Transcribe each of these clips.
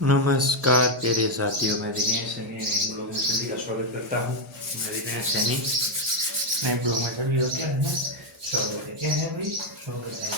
नमस्कार प्यारे साथियों, मैं दिनेश सैनी नए ब्लॉग में सभी का स्वागत करता हूँ। मैं दिनेश सैनी नए ब्लॉग में सभी का क्या है स्वागत है। क्या है भाई? स्वागत है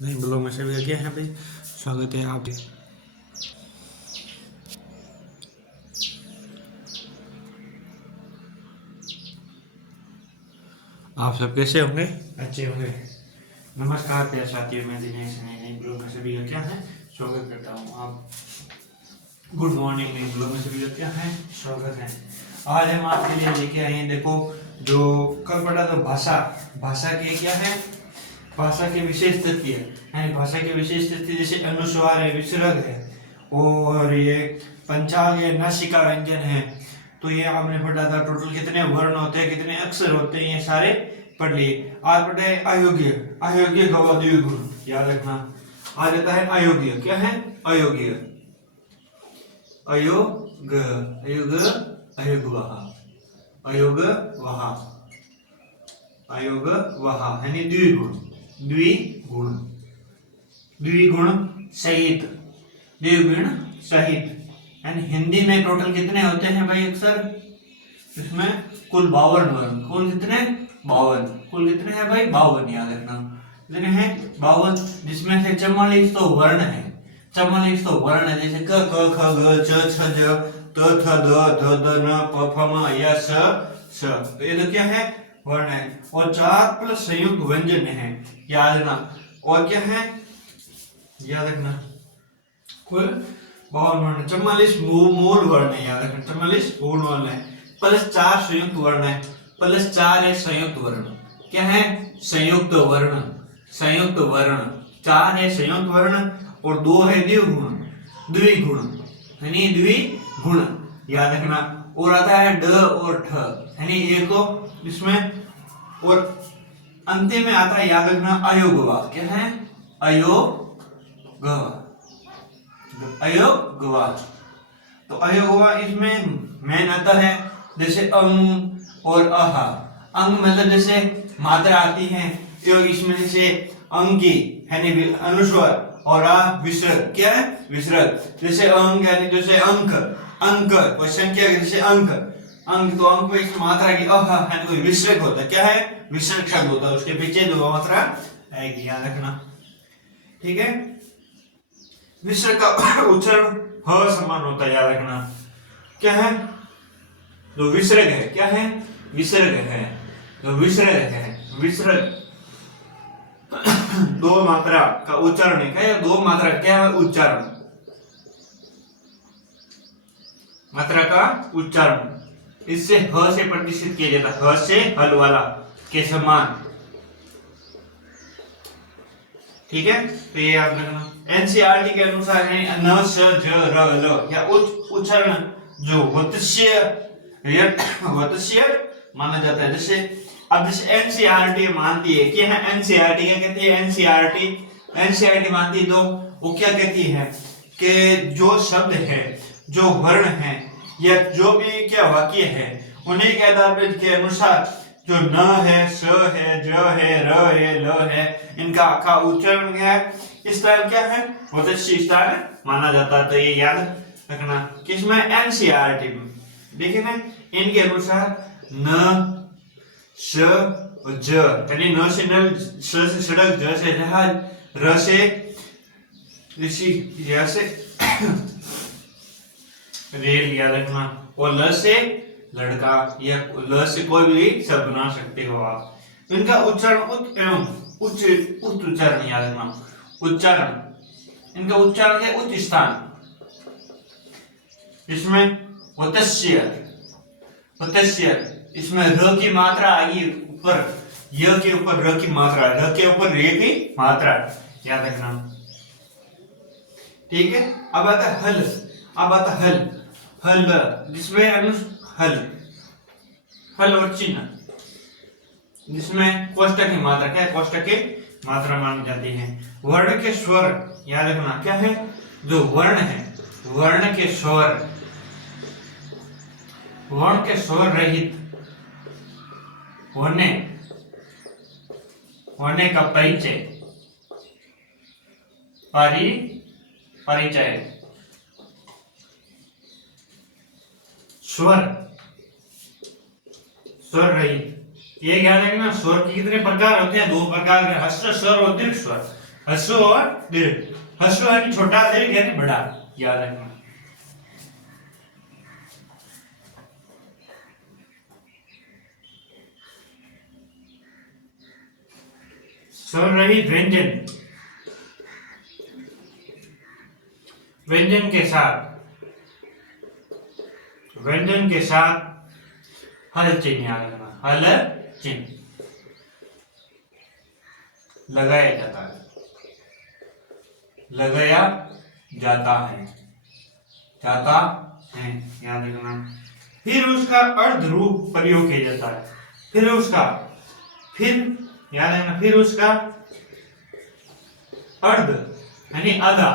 नए ब्लॉग में सभी का क्या है भाई? स्वागत है आप सब कैसे होंगे? अच्छे होंगे। नमस्कार प्यारे साथियों, मैं दिनेश सैनी नए ब्लॉग में सभी का क्या है स्वागत करता हूँ। आप गुड मॉर्निंग नए ब्लॉग में सभी का क्या है स्वागत है। आज हम आपके लिए लेके आए हैं, देखो जो कल पढ़ा था भाषा, भाषा के क्या है, भाषा के विशेष तथ्य है। भाषा के विशेष तथ्य जैसे अनुस्वार है, विसर्ग है और ये पंचांग है, नासिका व्यंजन है। तो ये आपने पढ़ा था टोटल कितने वर्ण होते हैं, कितने अक्षर होते हैं, ये सारे पढ़ लिए। आज पढ़े अयोग्य, अयोग्य गवा द्विगुण, याद रखना। आज आता है अयोग्य, क्या है अयोग्य, अयोग अयोग अयोग वहा, अयोग वहा, अयोग वहा यानी द्विगुण, द्विगुण, द्विगुण सहित, द्विगुण सहित। यानी हिंदी में टोटल कितने होते हैं भाई अक्षर? इसमें कुल 52 वर्ण। कुल कितने? 52। कुल कितने हैं भाई? 52, याद रखना। कितने हैं? 52, जिसमें से 44 तो वर्ण है। 44 तो वर्ण है, जैसे क ख ख ग च छ ज त थ द ध द न प फ म य स। तो ये तो क्या है? वर्ण है। और 4 प्लस संयुक्त व्यंजन है, याद रखना। और क्या है? याद रखना, कुल 52 वर्ण, 44 मूल वर्ण है, याद रखना। 44 मूल वर्ण है, प्लस 4 संयुक्त वर्ण है, प्लस 4 है संयुक्त वर्ण। क्या है? संयुक्त वर्ण, संयुक्त वर्ण। 4 है संयुक्त वर्ण और 2 है द्विगुण, द्विगुण यानी द्विगुण, याद रखना। और आता है ड और ठ यानी एक को इसमें, और अंतिम में आता है, याद रखना, अयोगवा। क्या है? अयोगवा, अयोगवा। तो अयोगवा इसमें मेन आता है, जैसे अंग और अह। अंग मतलब जैसे मात्रा आती है, तो इसमें जैसे अंग की यानी अनुस्वार और आ विसर्ग। क्या है? विसर्ग। जैसे अंग यानी जैसे अंक, अंक और संख्या जैसे अंक, अंक तो अंक में इसमें मात्रा की अह यानी कोई विसर्ग होता है। क्या है? विसर्ग शब्द होता है, उसके पीछे दो मात्रा आएगी, याद रखना। ठीक है? विसर्ग का उच्चारण ह समान होता है, याद रखना। क्या है? जो विसर्ग है, क्या है? विसर्ग है, जो विसर्ग है, विसर्ग दो मात्रा का उच्चारण है। क्या है? दो मात्रा, क्या है? उच्चारण, मात्रा का उच्चारण। इससे ह से प्रतिष्ठित किया जाता है, ह से हल वाला के समान। ठीक है? तो ये याद रखना। एनसीईआरटी के अनुसार है न स ज र ल या उच्चारण जो वत्स्य माना जाता है। जैसे अब जैसे एनसीईआरटी मानती है कि है, एनसीईआरटी क्या कहती है? एनसीईआरटी, एनसीईआरटी मानती है तो वो क्या कहती है कि जो शब्द है, जो वर्ण है या जो भी क्या वाक्य है, उन्हीं के आधार के अनुसार जो न है, स है, ज है, र है, ल है, इनका का उच्चारण क्या है? इस तरह क्या है? वत्स्य स्थान माना जाता है। तो ये याद रखना। किसमें? एनसीईआरटी में। देखिए ना, इनके अनुसार न, श और ज यानी न से नल, स से सड़क, ज से जहाज, र से ऋषि, य से रेल, याद रखना। और ल से लड़का या ल से कोई भी शब्द बना सकते हो आप। इनका उच्चारण उच्च एवं उच्च, उच्च उच्चारण, याद रखना। उच्चारण, इनका उच्चारण है उच्च स्थान, इसमें वत्स्य, वत्स्य इसमें र की मात्रा आएगी ऊपर, य के ऊपर र की मात्रा, र के ऊपर रे की मात्रा, याद रखना। ठीक है? अब आता हल, अब आता हल, हल जिसमें हल, हल और चिन्ह, जिसमें कोष्ठक की मात्रा, क्या है? कोष्ठक की मात्रा मानी जाती है। वर्ण के स्वर, याद रखना। क्या है? जो वर्ण है, वर्ण के स्वर, वर्ण के स्वर रहित होने, होने का परिचय, परिचय। स्वर, स्वर रहित। ये याद रखना, स्वर के कितने प्रकार होते हैं? 2 प्रकार के, ह्रस्व स्वर और दीर्घ स्वर। ह्रस्व और दीर्घ। ह्रस्व यानी छोटा, दीर्घ यानी बड़ा, याद रखना। स्वर रहित व्यंजन, व्यंजन के साथ, व्यंजन के साथ हल चिन्ह याद रखना। हल चिन्ह लगाया जाता है, लगाया जाता है, जाता है, याद रखना। फिर उसका अर्ध रूप प्रयोग किया जाता है। फिर उसका, फिर याद रखना, फिर उसका अर्ध यानी आधा,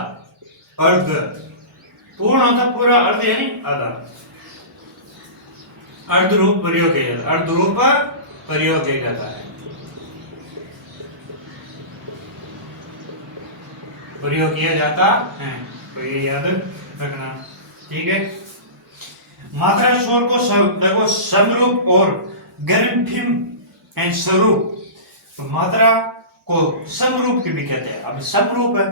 अर्ध पूर्ण होता पूरा, अर्ध यानी आधा। अर्ध रूप प्रयोग किया जाता है, अर्ध रूप प्रयोग किया जाता है, प्रयोग किया जाता है, तो ये याद रखना। ठीक है। मात्रा स्वर को देखो समरूप और गर्भिम एंड स्वरूप। तो मात्रा को समरूप के भी कहते हैं। अब समरूप है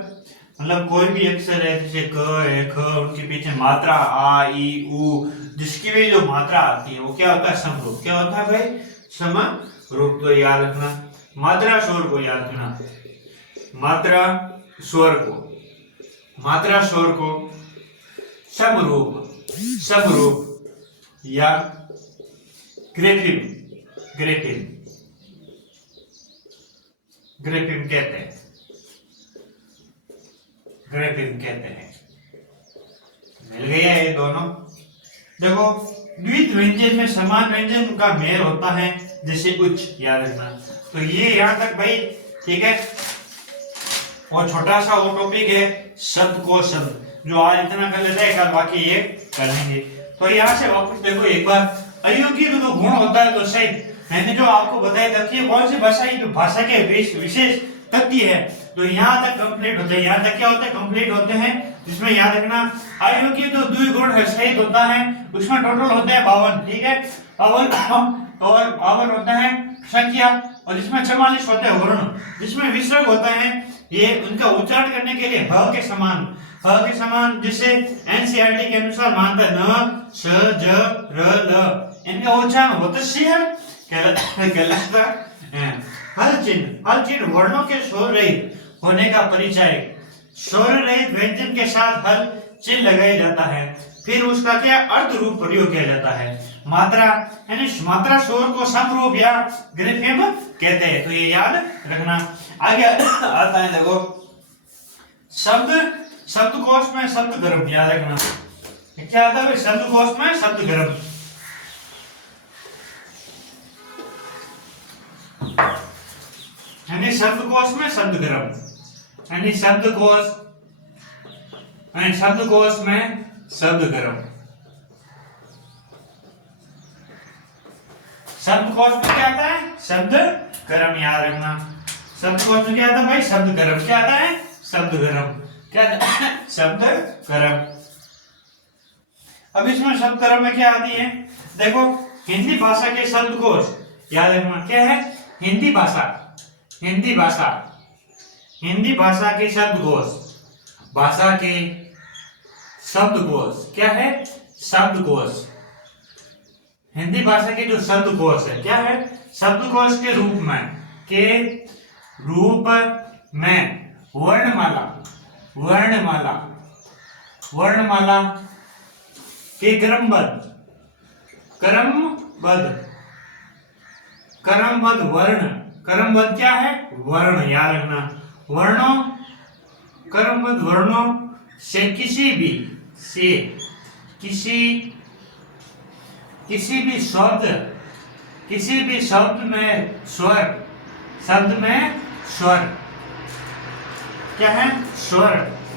मतलब कोई भी अक्षर है, जैसे क है, ख, उनके पीछे मात्रा आ, ई, उ, जिसकी भी जो मात्रा आती है वो क्या होता है? समरूप। क्या होता है भाई? समरूप। तो याद रखना, मात्रा स्वर को याद रखना, मात्रा स्वर को, मात्रा स्वर को समरूप, समरूप या ग्रेफिम, ग्रेफिम, ग्रेफिम कहते हैं, ग्रेफिम कहते हैं। मिल गया ये दोनों। देखो द्वित व्यंजन में समान व्यंजन का मेल होता है, जैसे उच्च, याद रखना। तो ये यहां तक भाई, ठीक है। और छोटा सा वो टॉपिक है शब्द को शब्द, जो आज इतना कर लेते हैं, कल बाकी ये कर लेंगे। तो यहाँ से वापस देखो एक बार, अयोग्य जो गुण होता है तो सही, मैंने जो आपको बताया था कि कौन सी भाषा की जो भाषा के विशेष तथ्य है, तो यहाँ तक कंप्लीट होते हैं। यहाँ तक क्या होता है? कंप्लीट होते हैं। जिसमें याद रखना, अयोग्य जो द्विगुण है सहित होता है, उसमें टोटल होते हैं 52, ठीक है, 52 और 52 होता है संख्या, और जिसमें 44 होते हैं वर्ण, जिसमें विसर्ग होता है। ये उनका उच्चारण करने के लिए ह के समान, ह के समान, जिसे एनसीईआरटी के अनुसार मानता है न, स, ज, र, ल, इनका उच्चारण होता कहलाता है। हल चिन्ह, हल चिन्ह वर्णों के स्वर रहित होने का परिचय। स्वर रहित व्यंजन के साथ हल चिन्ह लगाया जाता है। फिर उसका क्या? अर्ध रूप प्रयोग किया जाता है। मात्रा यानी मात्रा स्वर को समरूप या ग्रेफिम कहते हैं। तो ये याद रखना। आगे आता है देखो शब्द, शब्दकोश में शब्द गर्भ, याद रखना। क्या आता है शब्दकोश में शब्द गर्भ? यानी शब्दकोश में शब्द गर्भ, यानी शब्दकोश, यानी शब्दकोश में शब्द गर्भ। शब्दकोश में क्या आता है? शब्द गर्भ, याद रखना। शब्दकोश में क्या आता है भाई? शब्द गर्भ। क्या आता है? शब्द गर्भ। क्या आता है? शब्द गर्भ। अब इसमें शब्द गर्भ में क्या आती है? देखो हिंदी भाषा के शब्दकोश, याद रखना। क्या है? हिंदी भाषा, हिंदी भाषा, हिंदी भाषा के शब्दकोश, भाषा के शब्दकोश। क्या है? शब्दकोश। हिंदी भाषा के जो शब्दकोश है, क्या है? शब्दकोश के रूप में, के रूप में वर्णमाला, वर्णमाला, वर्णमाला के क्रमबद्ध, क्रमबद्ध, क्रमबद्ध वर्ण, क्रमबद्ध क्या है? वर्ण, याद रखना। वर्णों, क्रमबद्ध वर्णों से किसी भी, से किसी भी शब्द, किसी भी शब्द में स्वर, शब्द में स्वर, क्या है? स्वर,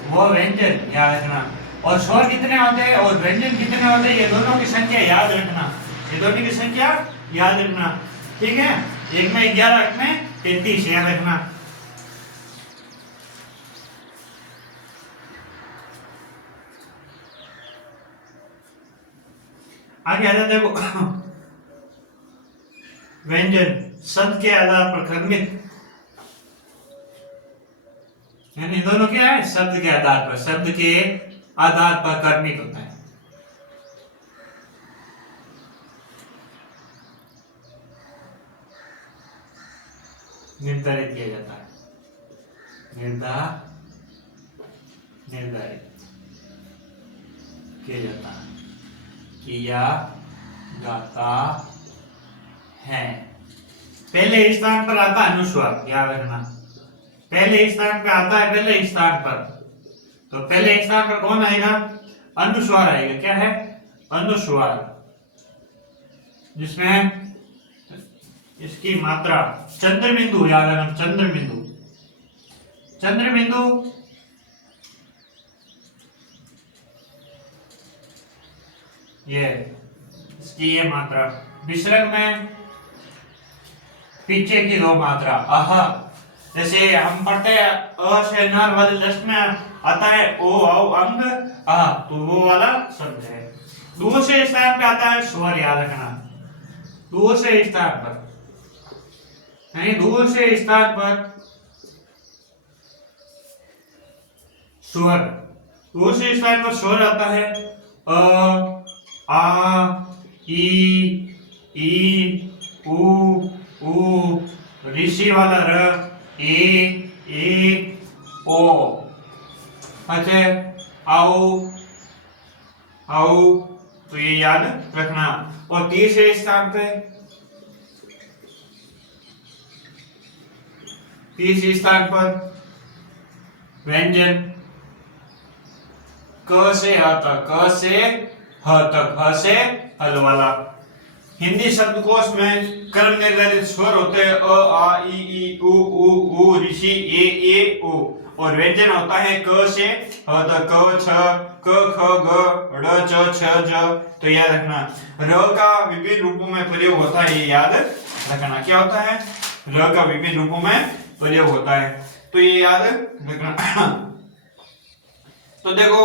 वो व्यंजन, याद रखना। और स्वर कितने होते हैं और व्यंजन कितने होते हैं, ये दोनों की संख्या याद रखना। ये दोनों की संख्या याद रखना, ठीक है। एक में 11, एक में 33, याद रखना। आगे आ जाते देखो व्यंजन शब्द के आधार पर क्रमित, यानी दोनों क्या है, शब्द के आधार पर, शब्द के आधार पर क्रमित होता है। निर्धारित किया जाता है, निर्धारित किया जाता है, किया जाता है। पहले स्थान पर आता है अनुस्वार, याद रखना, पहले स्थान पे आता है, पहले स्थान पर, तो पहले स्थान पर कौन आएगा, अनुस्वार आएगा। क्या है, अनुस्वार, जिसमें इसकी मात्रा चंद्र बिंदु, याद रखना, चंद्र बिंदु, चंद्र बिंदु ये इसकी ये मात्रा, विसर्ग में पीछे की दो मात्रा अह, जैसे हम पढ़ते हैं अ से नर वाले दस्त में आता है ओ औ अंग अ, तो वो वाला शब्द है। दूसरे स्थान पे आता है स्वर, याद रखना, दूसरे स्थान पर, नहीं दूसरे स्थान पर स्वर, दूसरे स्थान पर स्वर आता है अ आ ई उ ऋषि वाला र ए ओ, अच्छा आओ, तो ये याद रखना। और तीसरे स्थान पे, तीसरे स्थान पर व्यंजन क से ह तक, क से ह तक, ह से हल वाला। हिंदी शब्दकोश में क्रम निर्धारित स्वर होते हैं अ आ ई उ ऋषि ए ओ, और व्यंजन होता है क से ह तक, क छ क ख ग ड़ च छ ज। तो याद रखना, र का विभिन्न रूपों में प्रयोग होता है, ये याद रखना। क्या होता है, र का विभिन्न रूपों में प्रयोग होता है, तो ये याद रखना। तो देखो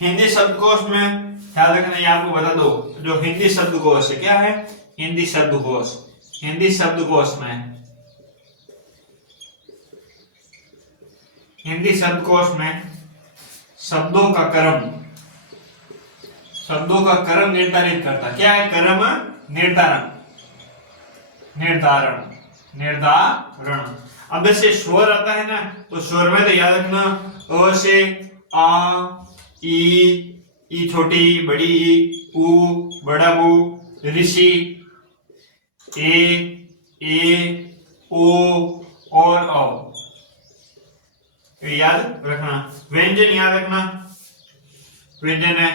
हिंदी शब्दकोश में याद रखना, ये आपको बता दो, जो हिंदी शब्दकोश है, क्या है, हिंदी शब्दकोश, हिंदी शब्दकोश में, हिंदी शब्दकोश में शब्दों का क्रम, शब्दों का क्रम निर्धारित करता, क्या है, क्रम निर्धारण, निर्धारण, निर्धारण। अब जैसे स्वर आता है ना, तो स्वर में तो याद रखना अ से आ ई छोटी बड़ी ई, उ बड़ा उ, ऋषि ए ओ और औ, याद रखना। व्यंजन याद रखना, व्यंजन है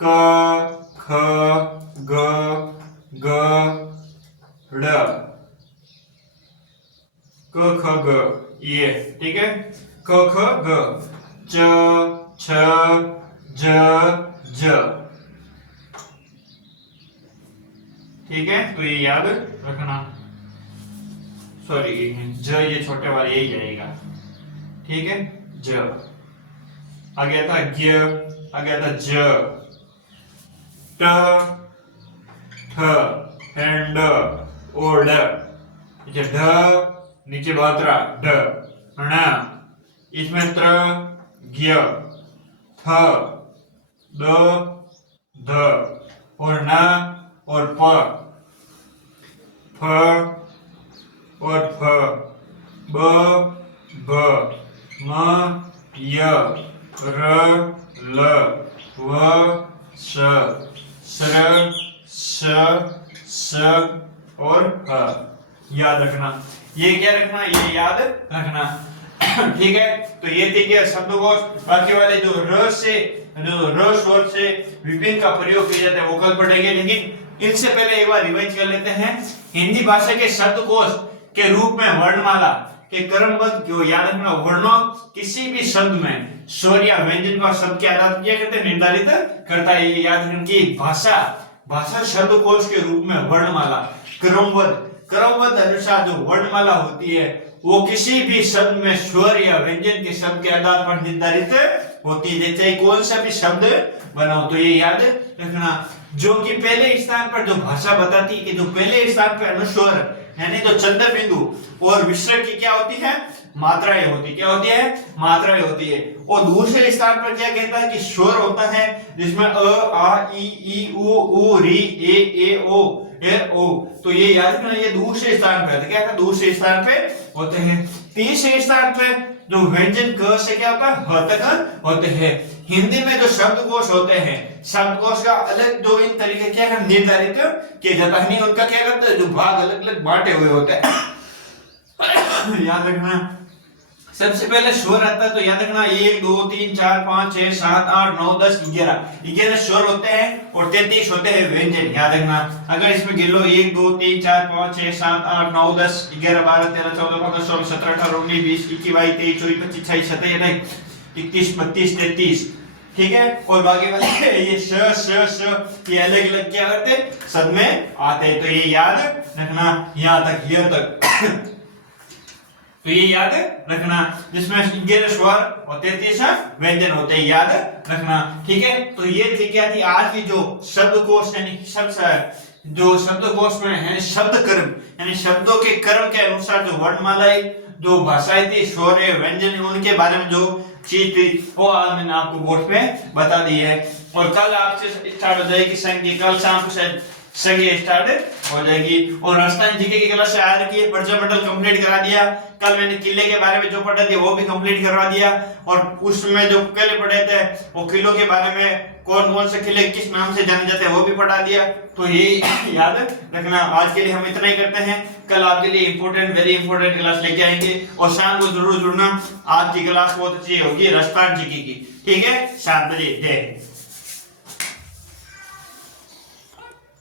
क ख ग ड़, क ख ग, ये ठीक है, क ख ग, च छ ज ज, ठीक है, तो ये याद रखना। सॉरी ज ये छोटे वाले यही जाएगा, ठीक है, ज। आ गया था ज्ञ, आ गया था ज, ट ठ ड और ड, ढ नीचे मात्रा ड, ण इसमें त्र ज्ञ, थ द ध और न और प, फ और फ, ब भ, म य, र ल, व श, स्र श स और ह। याद रखना, ये क्या रखना, ये याद रखना, ठीक है। तो ये थी क्या शब्दकोश। बाकी वाले जो र से, जो र स्वर से विभिन्न का प्रयोग किया जाता है वो कल पढ़ेंगे, लेकिन इनसे पहले एक बार रिवाइज कर लेते हैं। हिंदी भाषा के शब्दकोश के रूप में वर्णमाला के क्रमबद्ध, जो याद रखना, वर्णों किसी भी शब्द में स्वर या व्यंजन का शब्द के आधार क्या करते हैं, निर्धारित करता है। ये याद रखना कि भाषा शब्दकोश के रूप में वर्णमाला क्रमबद्ध अनुसार जो वर्णमाला होती है वो किसी भी शब्द में स्वर या व्यंजन के शब्द के आधार पर निर्धारित होती है। जैसे कौन सा भी शब्द बनाओ, तो ये याद रखना। जो कि पहले स्थान पर जो भाषा बताती है कि जो पहले स्थान पर अनुस्वर यानी जो चंद्र बिंदु और विसर्ग की क्या होती है, मात्राएं होती, क्या होती है, मात्राएं होती है। और दूसरे स्थान पर क्या कहता है कि स्वर होता है जिसमें अ आ ई उ री ए ओ ओ। तो ये याद रखना, ये दूसरे स्थान पे क्या था, दूसरे स्थान पे होते हैं। तीसरे स्थान पे जो व्यंजन क से क्या होता है, ह तक होते हैं। हिंदी में जो शब्दकोश होते हैं, शब्दकोश का अलग जो इन तरीके क्या है निर्धारित किया जाता है, नहीं उनका क्या करते हैं जो भाग अलग अलग बांटे हुए होते हैं। याद रखना सबसे पहले स्वर आता है, तो याद रखना 1 2 3 4 5 6 7 8 9 10 11 स्वर होते हैं और 33 होते हैं व्यंजन। याद रखना अगर इसमें गिन लो 1 2 3 4 5 6 7 8 9 10 11 12 13 14 15 16 17 18 19 20 21 22 23 24 25 26 27 28 31 32 33, ठीक है। और बाकी वाले ये श ये अलग अलग क्या करते सद में आते हैं, तो ये याद रखना यहाँ तक, यहाँ तक। तो ये याद रखना जिसमें 11 स्वर और 33 व्यंजन होते हैं, याद रखना, ठीक है। तो ये थी क्या थी आज की जो शब्दकोश यानी शब्द जो शब्दकोश में यानी शब्द कर्म यानी शब्दों के कर्म के अनुसार जो वर्णमालाएं जो भाषाएं थी स्वर व्यंजन उनके बारे में जो चीज थी वो आज मैंने आपको बोर्ड पे बता दी है। और कल आपसे स्टार्ट हो जाएगी संख्या, कल शाम को शायद संख्या स्टार्ट हो जाएगी। और राजस्थान जीके की क्लास से आज की पर्चा मंडल कंप्लीट करा दिया। कल मैंने किले के बारे में जो पढ़ा दिया वो भी कंप्लीट करवा दिया। और उसमें जो पहले पढ़े थे वो किलों के बारे में कौन कौन से किले किस नाम से जाने जाते हैं वो भी पढ़ा दिया। तो ये याद रखना। आज के लिए हम इतना ही करते हैं, कल आपके लिए इंपॉर्टेंट वेरी इंपॉर्टेंट क्लास लेके आएंगे और शाम को जरूर जुड़ना। आज की क्लास बहुत अच्छी होगी राजस्थान जीके की, ठीक है, 7 बजे। जय हिंद।